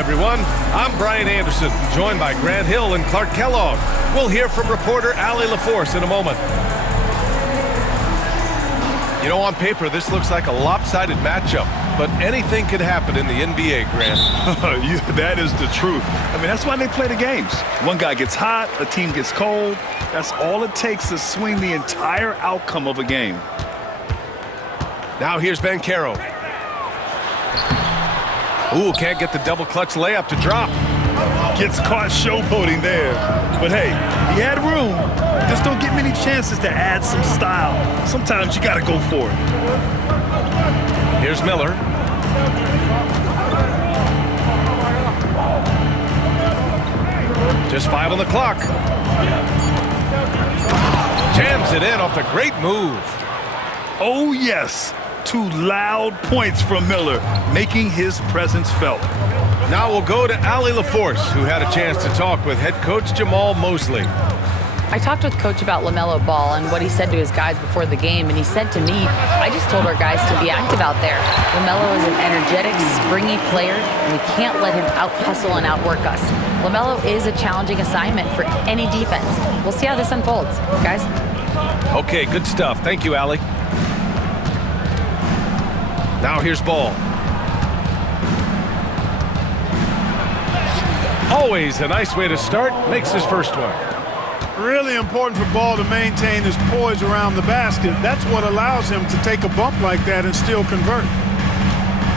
everyone. I'm Brian Anderson, joined by Grant Hill and Clark Kellogg. We'll hear from reporter Allie LaForce in a moment. You know, on paper, this looks like a lopsided matchup, but anything could happen in the NBA, Grant. That is the truth. I mean, that's why they play the games. One guy gets hot, a team gets cold. That's all it takes to swing the entire outcome of a game. Now here's Banchero. Ooh, can't get the double clutch layup to drop. Gets caught showboating there. But hey, he had room. Just don't get many chances to add some style. Sometimes you got to go for it. Here's Miller. Just 5 on the clock. Jams it in off the great move. Oh, yes. 2 loud points from Miller, making his presence felt. Now we'll go to Allie LaForce, who had a chance to talk with head coach Jamal Mosley. I talked with Coach about LaMelo Ball and what he said to his guys before the game, and he said to me, I just told our guys to be active out there. LaMelo is an energetic, springy player, and we can't let him out-hustle and outwork us. LaMelo is a challenging assignment for any defense. We'll see how this unfolds, guys. Okay, good stuff. Thank you, Allie. Now here's Ball. Always a nice way to start. Makes his first one. Really important for Ball to maintain his poise around the basket. That's what allows him to take a bump like that and still convert.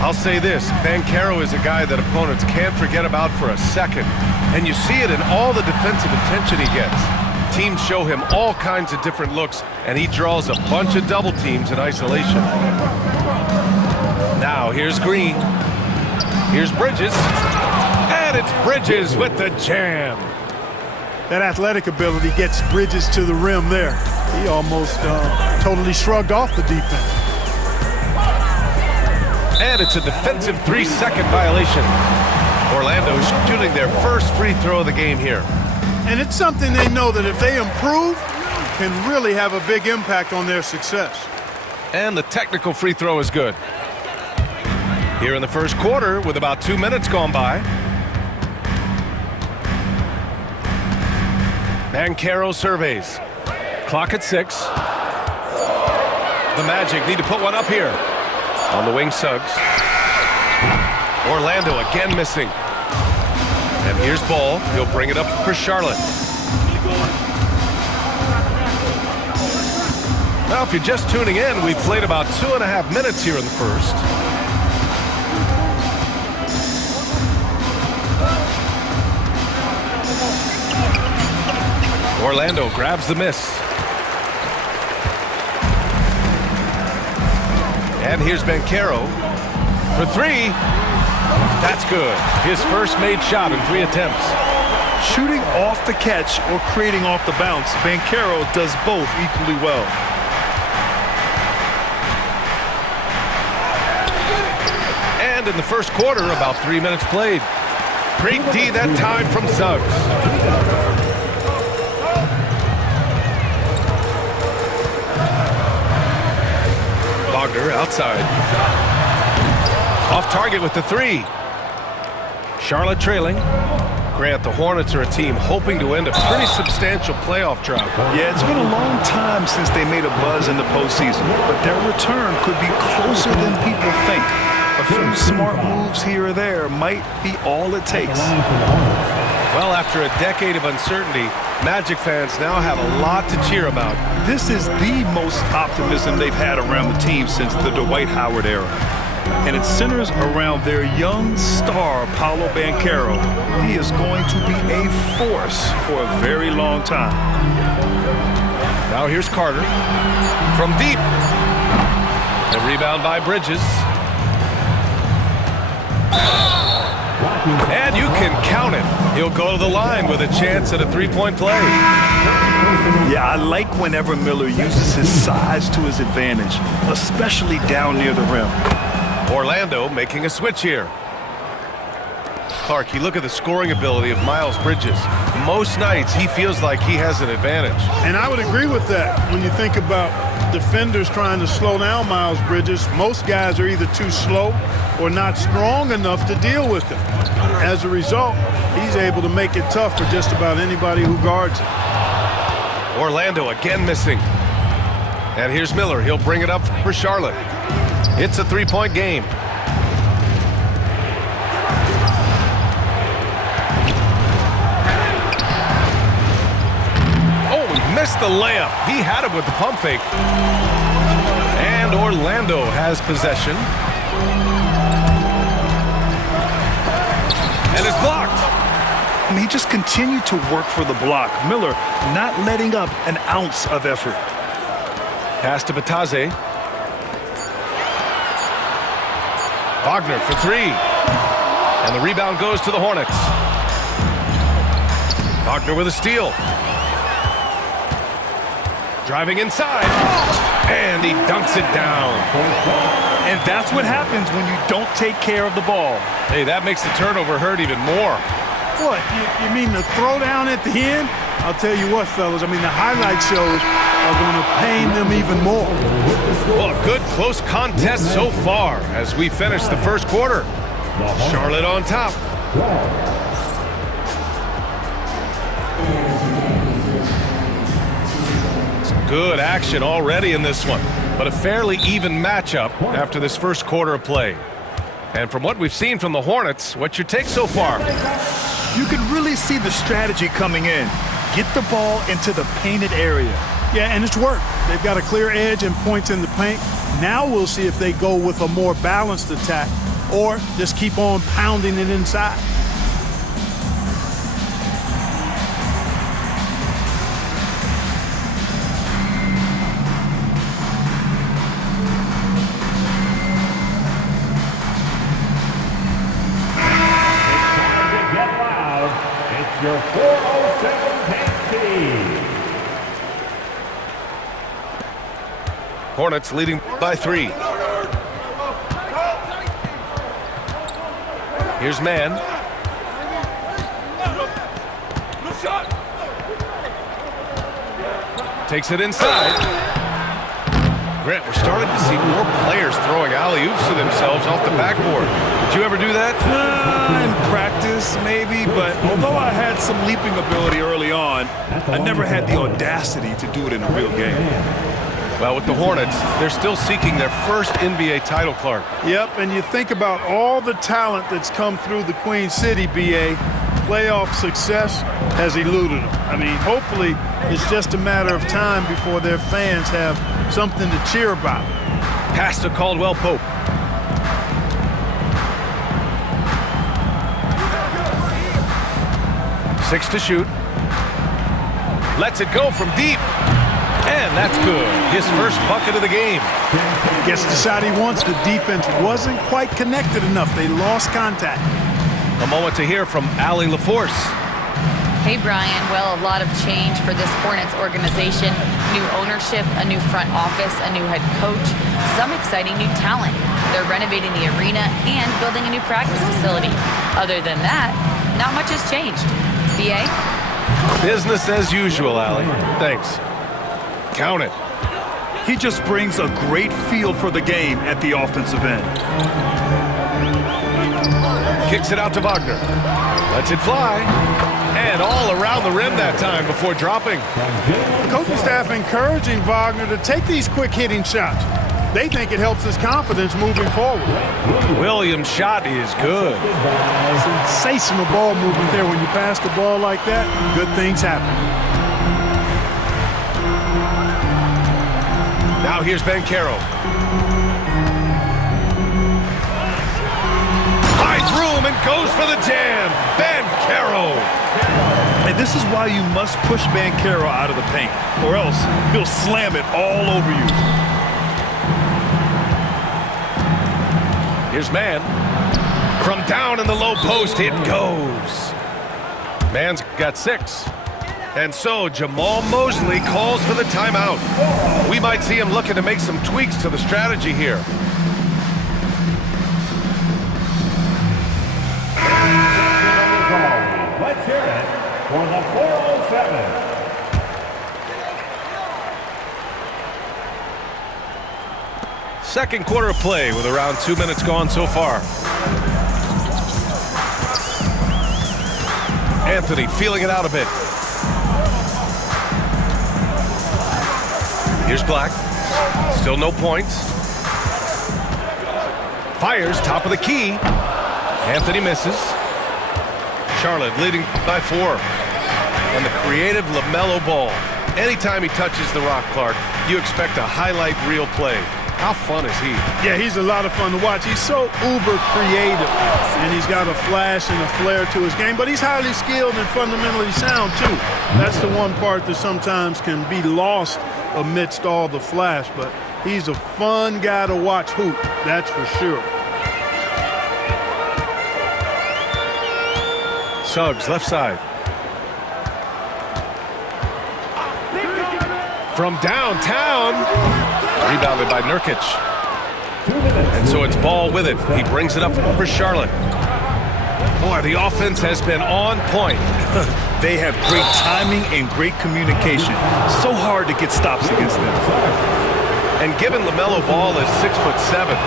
I'll say this, Banchero is a guy that opponents can't forget about for a second. And you see it in all the defensive attention he gets. Teams show him all kinds of different looks, and he draws a bunch of double teams in isolation. Now here's Green. Here's Bridges. And it's Bridges with the jam. That athletic ability gets Bridges to the rim there. He almost totally shrugged off the defense. And it's a defensive 3-second violation. Orlando shooting their first free throw of the game here. And it's something they know that if they improve, can really have a big impact on their success. And the technical free throw is good. Here in the first quarter with about 2 minutes gone by. Banchero surveys. Clock at 6. The Magic need to put one up here. On the wing, Suggs. Orlando again missing. And here's Ball. He'll bring it up for Charlotte. Now, if you're just tuning in, we've played about 2.5 minutes here in the first. Orlando grabs the miss. And here's Banchero for 3. That's good. His first made shot in 3 attempts. Shooting off the catch or creating off the bounce, Banchero does both equally well. And in the first quarter, about 3 minutes played. Great D that time from Suggs. Outside. Off target with the 3. Charlotte trailing. Grant, the Hornets are a team hoping to end a pretty substantial playoff drought. Yeah, it's been a long time since they made a buzz in the postseason, but their return could be closer than people think. A few smart moves here or there might be all it takes. Well, after a decade of uncertainty, Magic fans now have a lot to cheer about. This is the most optimism they've had around the team since the Dwight Howard era. And it centers around their young star, Paolo Banchero. He is going to be a force for a very long time. Now here's Carter from deep. The rebound by Bridges. And you can count it. He'll go to the line with a chance at a 3-point play. Yeah, I like whenever Miller uses his size to his advantage, especially down near the rim. Orlando making a switch here. Clark, you look at the scoring ability of Miles Bridges. Most nights he feels like he has an advantage. And I would agree with that. When you think about defenders trying to slow down Miles Bridges, most guys are either too slow or not strong enough to deal with him. As a result, he's able to make it tough for just about anybody who guards it. Orlando again missing. And here's Miller. He'll bring it up for Charlotte. It's a three-point game. Oh, he missed the layup. He had it with the pump fake. And Orlando has possession. And it's blocked. I mean, he just continued to work for the block. Miller not letting up an ounce of effort. Pass to Batase. Wagner for three. And the rebound goes to the Hornets. Wagner with a steal. Driving inside. And he dunks it down. And that's what happens when you don't take care of the ball. Hey, that makes the turnover hurt even more. What, you mean the throwdown at the end? I'll tell you what, fellas, I mean, the highlight shows are going to pain them even more. Well, a good close contest so far as we finish the first quarter. Charlotte on top. Some good action already in this one, but a fairly even matchup after this first quarter of play. And from what we've seen from the Hornets, what's your take so far? You can really see the strategy coming in. Get the ball into the painted area. Yeah, and it's worked. They've got a clear edge and points in the paint. Now we'll see if they go with a more balanced attack or just keep on pounding it inside. Your 407 paint speed. Hornets leading by 3. Here's Mann. Takes it inside. Grant, we're starting to see more players throwing alley-oops to themselves off the backboard. Did you ever do that? In practice, maybe, but although I had some leaping ability early on, I never had the audacity to do it in a real game. Well, with the Hornets, they're still seeking their first NBA title, Clark. Yep, and you think about all the talent that's come through the Queen City, BA. Playoff success has eluded them. I mean, hopefully it's just a matter of time before their fans have something to cheer about. Pass to Caldwell Pope. Six to shoot. Lets it go from deep. And that's good. His first bucket of the game. Gets the shot he wants. The defense wasn't quite connected enough. They lost contact. A moment to hear from Allie LaForce. Hey, Brian. Well, a lot of change for this Hornets organization. New ownership, a new front office, a new head coach, some exciting new talent. They're renovating the arena and building a new practice facility. Other than that, not much has changed. BA? Business as usual, Allie. Thanks. Count it. He just brings a great feel for the game at the offensive end. Kicks it out to Wagner. Lets it fly. And all around the rim that time before dropping. The coaching staff encouraging Wagner to take these quick-hitting shots. They think it helps his confidence moving forward. Williams' shot is good. Sensational ball movement there. When you pass the ball like that, good things happen. Now here's Banchero. Finds room and goes for the jam. Banchero. And this is why you must push Banchero out of the paint, or else he'll slam it all over you. Here's Mann. From down in the low post, it goes. Mann's got 6. And so Jamal Mosley calls for the timeout. We might see him looking to make some tweaks to the strategy here. Let's hear it for the 407. Second quarter of play with around 2 minutes gone so far. Anthony feeling it out a bit. Here's Black. Still no points. Fires top of the key. Anthony misses. Charlotte leading by 4. And the creative LaMelo Ball. Anytime he touches the rock, Clark, you expect a highlight reel play. How fun is he? Yeah, he's a lot of fun to watch. He's so uber creative, and he's got a flash and a flair to his game, but he's highly skilled and fundamentally sound, too. That's the one part that sometimes can be lost amidst all the flash, but he's a fun guy to watch hoop, that's for sure. Suggs, left side. From downtown. Rebounded by Nurkic. And so it's Ball with it. He brings it up for Charlotte. Boy, the offense has been on point. They have great timing and great communication. So hard to get stops against them. And given LaMelo Ball is 6'7",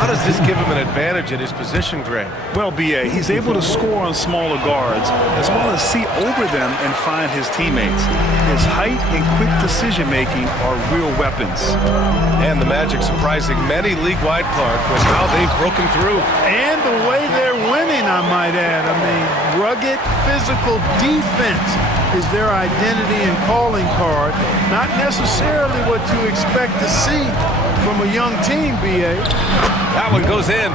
how does this give him an advantage at his position, Greg? Well, B.A., he's able to score on smaller guards as well as see over them and find his teammates. His height and quick decision-making are real weapons. And the Magic surprising many league-wide, Clark, with how they've broken through. And the way they're winning, I might add. I mean, rugged, physical defense is their identity and calling card. Not necessarily what you expect to see from a young team, B.A. That one goes in.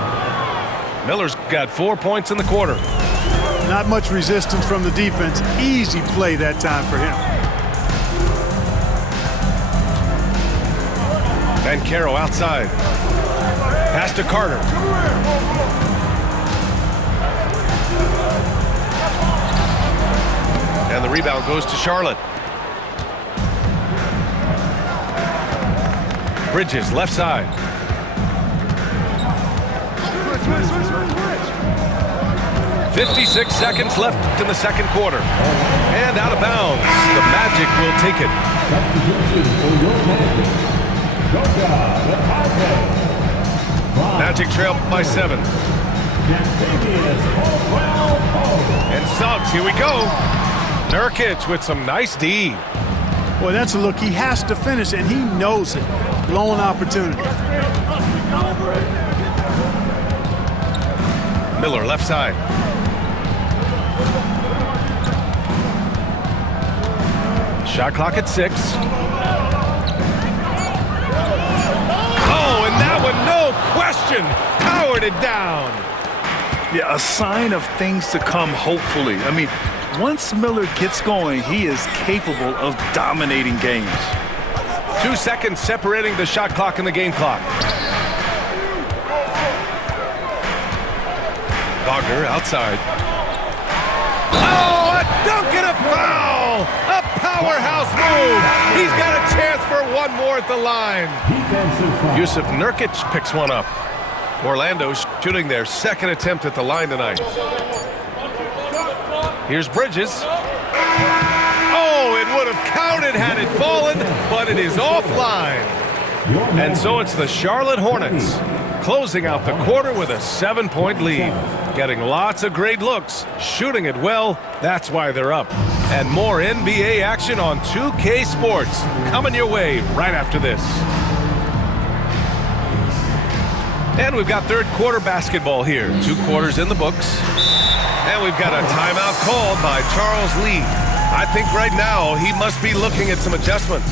Miller's got 4 points in the quarter. Not much resistance from the defense. Easy play that time for him. Banchero outside. Pass to Carter. And the rebound goes to Charlotte. Bridges, left side. Switch. 56 seconds left in the second quarter. And out of bounds. The Magic will take it. Magic trail by 7. And Suggs, here we go. Nurkic with some nice D. Boy, that's a look he has to finish, and he knows it. Blowing opportunity. Miller, left side. Shot clock at 6. Oh, and that one, no question, powered it down. Yeah, a sign of things to come, hopefully. I mean, once Miller gets going, he is capable of dominating games. 2 seconds separating the shot clock and the game clock. Wagner outside. Oh, a dunk and a foul! A powerhouse move! He's got a chance for one more at the line. Yusuf Nurkic picks one up. Orlando shooting their second attempt at the line tonight. Here's Bridges. Oh, it would have counted had it fallen, but it is offline. And so it's the Charlotte Hornets closing out the quarter with a 7-point lead. Getting lots of great looks, shooting it well, that's why they're up. And more NBA action on 2K Sports coming your way right after this. And we've got third quarter basketball here. 2 quarters in the books. And we've got a timeout called by Charles Lee. I think right now he must be looking at some adjustments.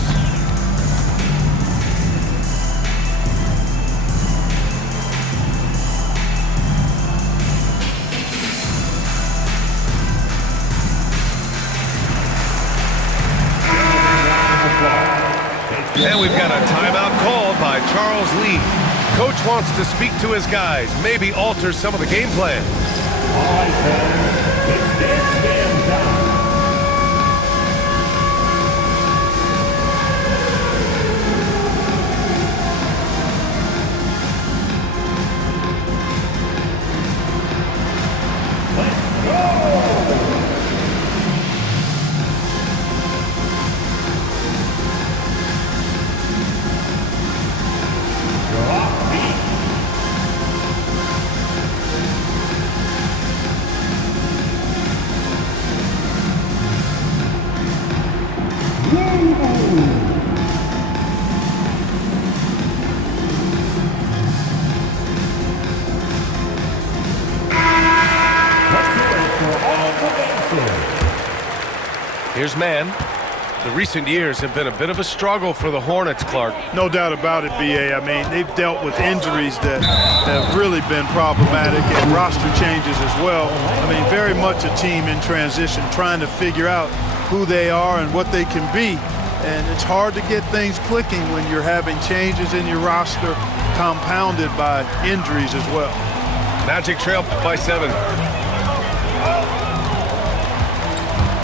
And we've got a timeout called by Charles Lee. Coach wants to speak to his guys, maybe alter some of the game plan. All right, fans, it's dance game time. Let's go! You're off beat. Here's man. The recent years have been a bit of a struggle for the Hornets, Clark. No doubt about it, B.A. I mean, they've dealt with injuries that have really been problematic and roster changes as well. I mean, very much a team in transition, trying to figure out who they are and what they can be. And it's hard to get things clicking when you're having changes in your roster compounded by injuries as well. Magic trail by 7.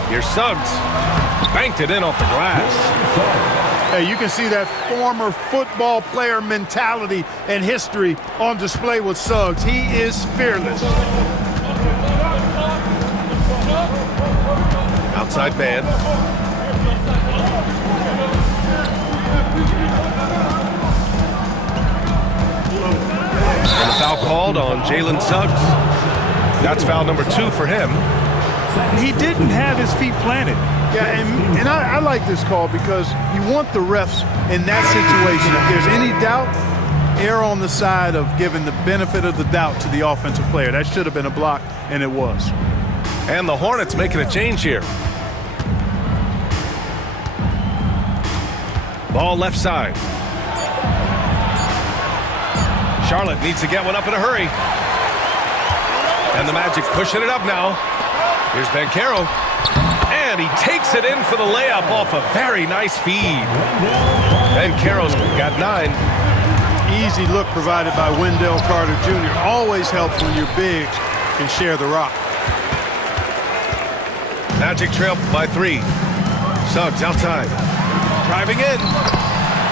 Here's Suggs. Banked it in off the glass. Hey, you can see that former football player mentality and history on display with Suggs. He is fearless. Outside man. And a foul called on Jalen Suggs. That's foul number 2 for him. He didn't have his feet planted. Yeah, and I like this call because you want the refs in that situation. If there's any doubt, err on the side of giving the benefit of the doubt to the offensive player. That should have been a block, and it was. And the Hornets making a change here. Ball left side. Charlotte needs to get one up in a hurry. And the Magic pushing it up now. Here's Banchero. And he takes it in for the layup off a very nice feed. Banchero's got 9. Easy look provided by Wendell Carter Jr. Always helps when your bigs can share the rock. Magic trail by 3. Suggs outside. Driving in.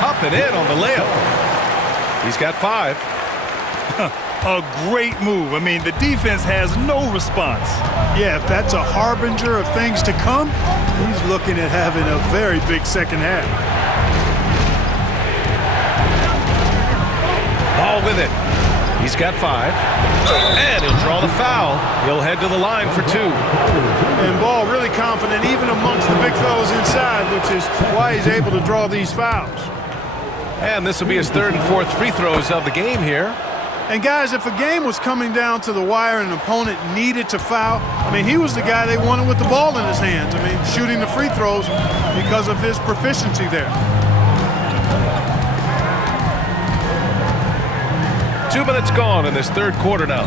Up and in on the layup. He's got 5. A great move. I mean, the defense has no response. Yeah, if that's a harbinger of things to come, he's looking at having a very big second half. Ball with it. He's got 5. And he'll draw the foul. He'll head to the line for 2. And Ball really confident even amongst the big fellas inside, which is why he's able to draw these fouls. And this will be his 3rd and 4th free throws of the game here. And guys, if a game was coming down to the wire and an opponent needed to foul, I mean, he was the guy they wanted with the ball in his hands. I mean, shooting the free throws because of his proficiency there. 2 minutes gone in this 3rd quarter now.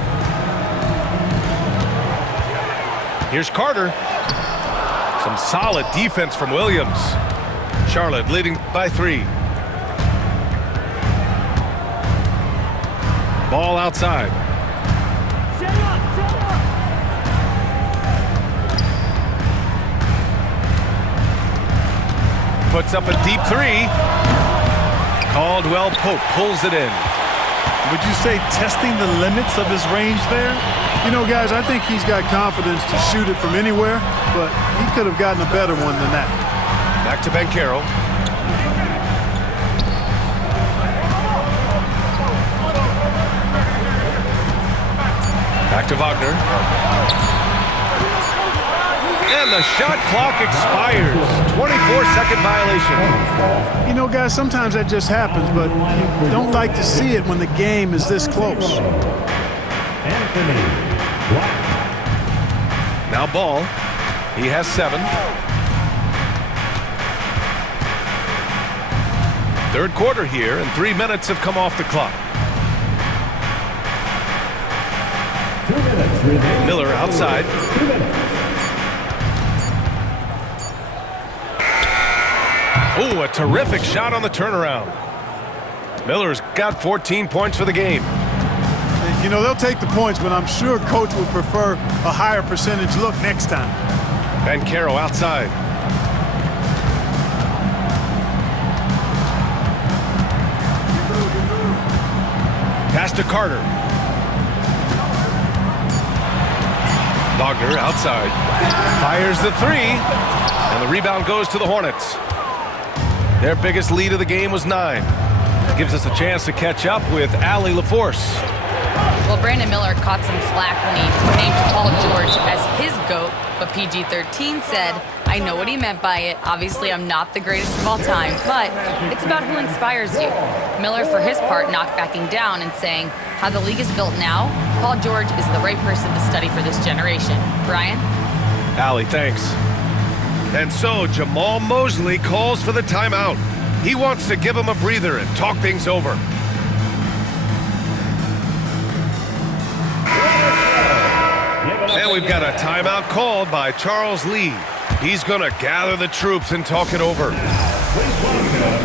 Here's Carter. Some solid defense from Williams. Charlotte leading by 3. Ball outside. Puts up a deep 3. Caldwell Pope pulls it in. Would you say testing the limits of his range there? You know, guys, I think he's got confidence to shoot it from anywhere, but he could have gotten a better one than that. Back to Banchero. Back to Wagner. And the shot clock expires. 24-second violation. You know, guys, sometimes that just happens, but you don't like to see it when the game is this close. Now Ball. He has 7. 3rd quarter here, and 3 minutes have come off the clock. Miller outside. Oh, a terrific shot on the turnaround. Miller's got 14 points for the game. You know, they'll take the points, but I'm sure coach would prefer a higher percentage look next time. Banchero outside. Pass to Carter. Wagner outside. Fires the 3. And the rebound goes to the Hornets. Their biggest lead of the game was 9. Gives us a chance to catch up with Allie LaForce. Well, Brandon Miller caught some flack when he named Paul George as his GOAT, but PG-13 said, I know what he meant by it. Obviously, I'm not the greatest of all time, but it's about who inspires you. Miller, for his part, not backing down and saying, how the league is built now, Paul George is the right person to study for this generation. Brian? Allie, thanks. And so Jamal Mosley calls for the timeout. He wants to give him a breather and talk things over. And we've got a timeout called by Charles Lee. He's going to gather the troops and talk it over. Please welcome the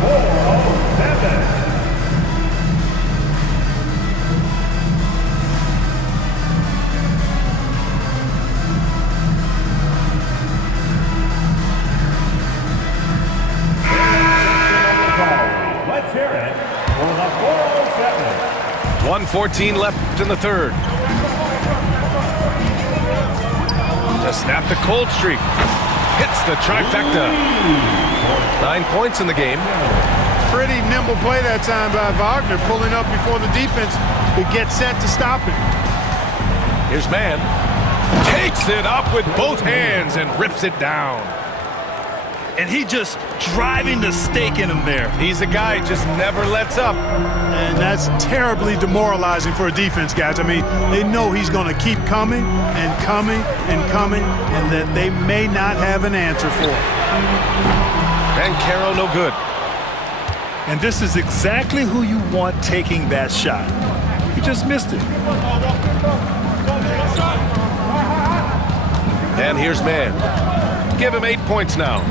407. Let's hear it for the 407. 1:14 left in the third. To snap the cold streak. Hits the trifecta. 9 points in the game. Pretty nimble play that time by Wagner, pulling up before the defense could get set to stop him. Here's man. Takes it up with both hands and rips it down. And he just driving the stake in him there. He's a guy who just never lets up. And that's terribly demoralizing for a defense, guys. I mean, they know he's going to keep coming and coming and coming, and that they may not have an answer for it. Banchero no good. And this is exactly who you want taking that shot. He just missed it. And here's man. Give him 8 points now.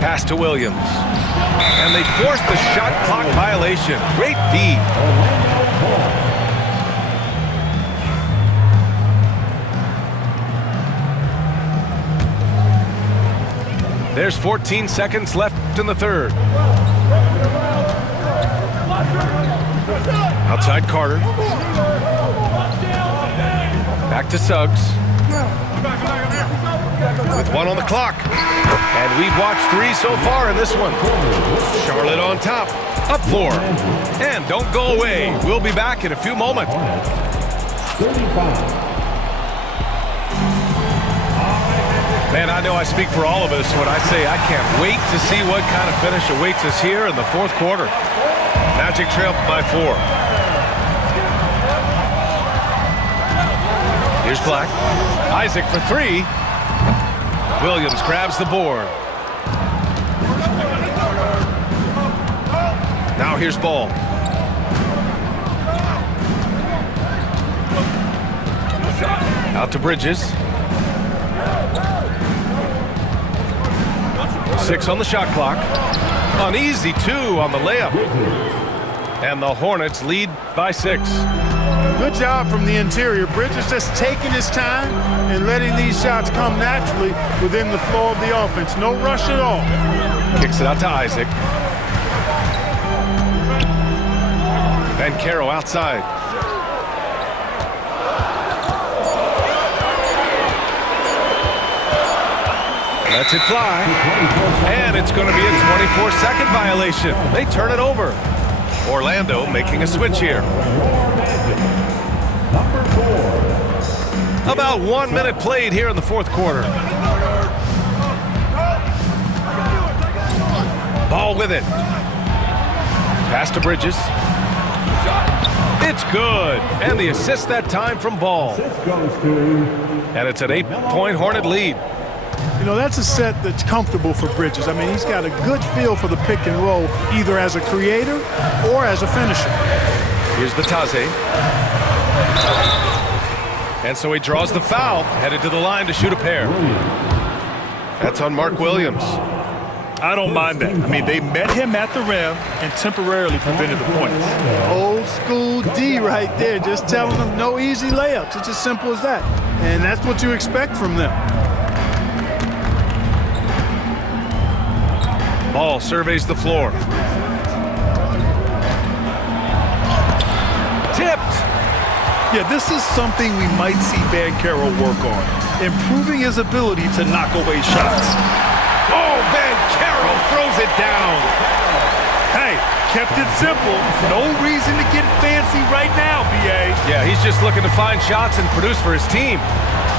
Pass to Williams. And they force the shot clock violation. Great feed. There's 14 seconds left in the third. Outside Carter. Back to Suggs. With 1 on the clock. And we've watched 3 so far in this one. Charlotte on top. Up 4. And don't go away. We'll be back in a few moments. 35. Man, I know I speak for all of us when I say I can't wait to see what kind of finish awaits us here in the fourth quarter. Magic trail by 4. Here's Black. Isaac for 3. Williams grabs the board. Now here's Ball. Out to Bridges. 6 on the shot clock. An easy 2 on the layup. And the Hornets lead by 6. Good job from the interior. Bridges just taking his time and letting these shots come naturally within the flow of the offense. No rush at all. Kicks it out to Isaac. Banchero outside. Lets it fly. And it's going to be a 24-second violation. They turn it over. Orlando making a switch here. Number 4. About 1 minute played here in the fourth quarter. Ball with it. Pass to Bridges. It's good. And the assist that time from Ball. Assist goes to. And it's an 8-point Hornet lead. You know, that's a set that's comfortable for Bridges. I mean, he's got a good feel for the pick and roll, either as a creator or as a finisher. Here's the Taze. And so he draws the foul, headed to the line to shoot a pair. That's on Mark Williams. I don't mind that. I mean, they met him at the rim and temporarily prevented the points. Old school D right there, just telling them no easy layups. It's as simple as that. And that's what you expect from them. Ball surveys the floor. Tipped. Yeah, this is something we might see Banchero work on, improving his ability to knock away shots. Oh, Banchero throws it down. Hey, kept it simple. No reason to get fancy right now, B.A. Yeah, he's just looking to find shots and produce for his team.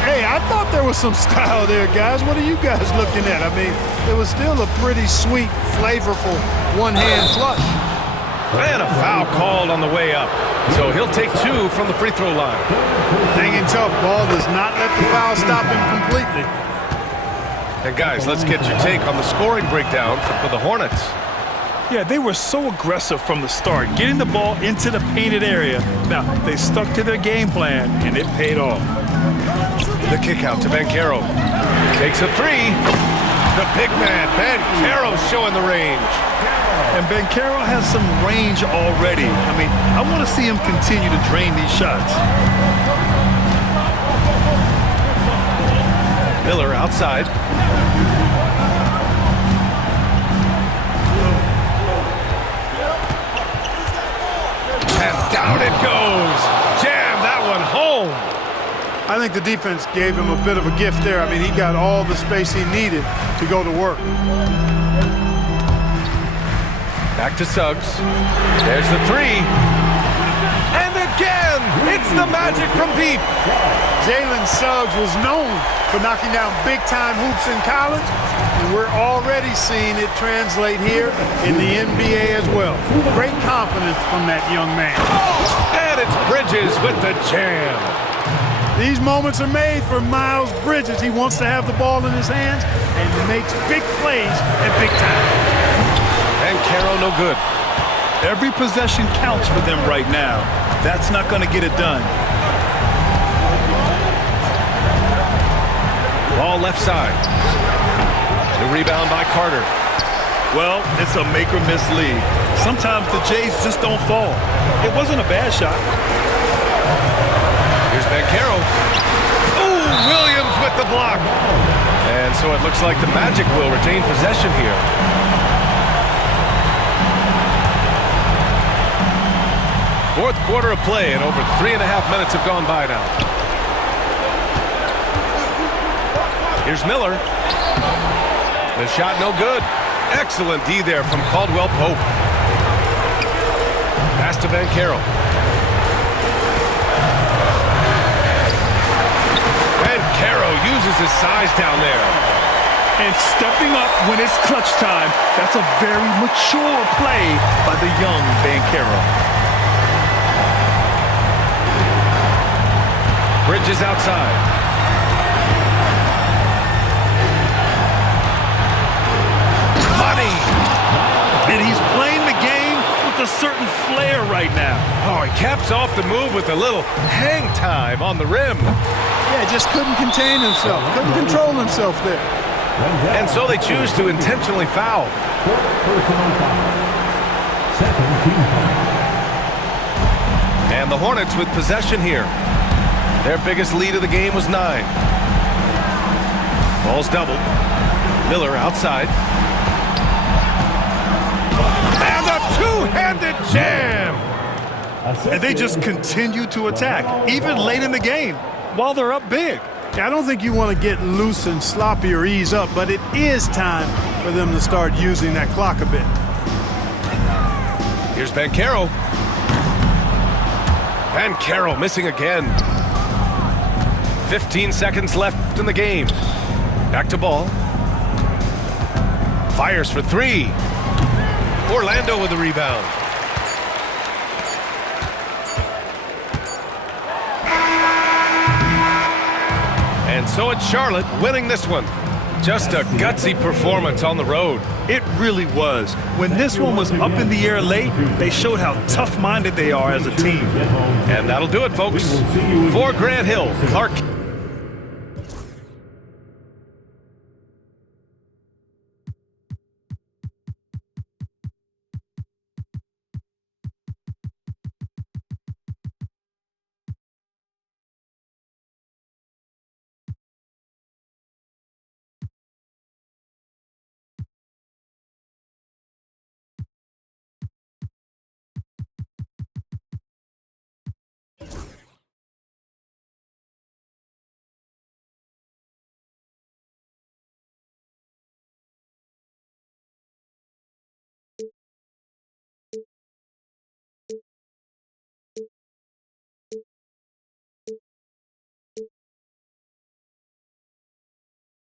Hey, I thought there was some style there, guys. What are you guys looking at? I mean, it was still a pretty sweet, flavorful one-hand flush. And a foul called on the way up. So he'll take 2 from the free throw line. Hanging tough. Ball does not let the foul stop him completely. And guys, let's get your take on the scoring breakdown for the Hornets. Yeah, they were so aggressive from the start, getting the ball into the painted area. Now, they stuck to their game plan, and it paid off. The kick out to Banchero. Takes a 3. The big man, Banchero, showing the range. And Banchero has some range already. I mean, I want to see him continue to drain these shots. Miller outside. And down it goes. Jam that one home. I think the defense gave him a bit of a gift there. I mean, he got all the space he needed to go to work. Back to Suggs. There's the 3. And again, it's the magic from deep. Jalen Suggs was known for knocking down big-time hoops in college, and we're already seeing it translate here in the NBA as well. Great confidence from that young man. And it's Bridges with the jam. These moments are made for Miles Bridges. He wants to have the ball in his hands and makes big plays at big time. And Caro no good. Every possession counts for them right now. That's not going to get it done. Ball left side. The rebound by Carter. Well, it's a make-or-miss league. Sometimes the Jays just don't fall. It wasn't a bad shot. Here's Banchero. Ooh, Williams with the block. And so it looks like the Magic will retain possession here. Fourth quarter of play, and over 3.5 minutes have gone by now. Here's Miller. The shot no good. Excellent D there from Caldwell Pope. Pass to Banchero. Banchero uses his size down there. And stepping up when it's clutch time. That's a very mature play by the young Banchero. Bridges outside. Money! And he's playing the game with a certain flair right now. Oh, he caps off the move with a little hang time on the rim. Yeah, just couldn't contain himself. Couldn't control himself there. And so they choose to intentionally foul. Personal foul. Second team foul. And the Hornets with possession here. Their biggest lead of the game was 9. Ball's doubled. Miller outside. And a two-handed jam! And they just continue to attack, even late in the game, while they're up big. I don't think you want to get loose and sloppy or ease up, but it is time for them to start using that clock a bit. Here's Banchero. Banchero missing again. 15 seconds left in the game. Back to ball. Fires for 3. Orlando with the rebound. And so it's Charlotte winning this one. Just a gutsy performance on the road. It really was. When this one was up in the air late, they showed how tough-minded they are as a team. And that'll do it, folks. For Grant Hill, Clark